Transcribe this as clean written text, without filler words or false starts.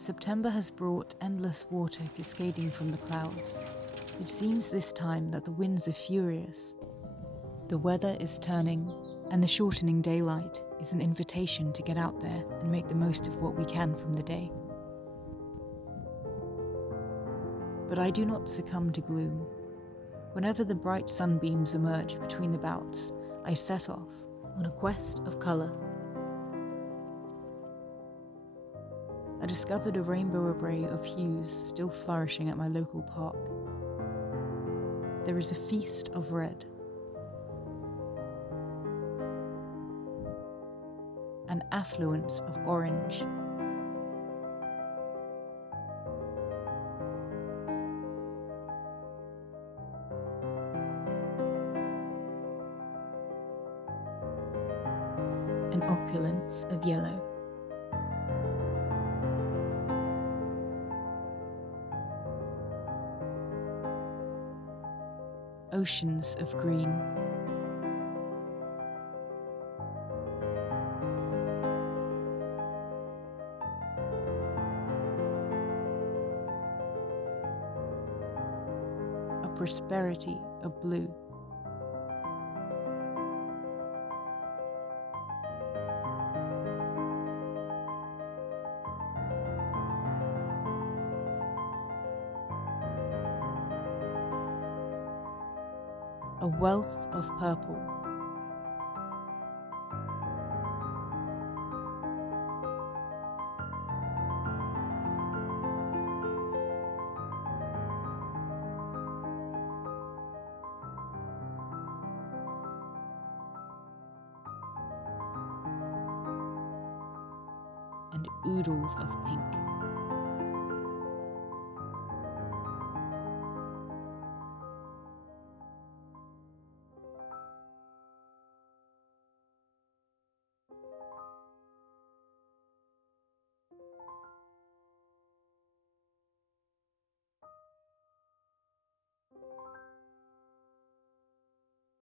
September has brought endless water cascading from the clouds. It seems this time that the winds are furious. The weather is turning, and the shortening daylight is an invitation to get out there and make the most of what we can from the day. But I do not succumb to gloom. Whenever the bright sunbeams emerge between the bouts, I set off on a quest of colour. I discovered a rainbow array of hues still flourishing at my local park. There is a feast of red, an affluence of orange, an opulence of yellow. Oceans of green. A prosperity of blue. A wealth of purple. And oodles of pink.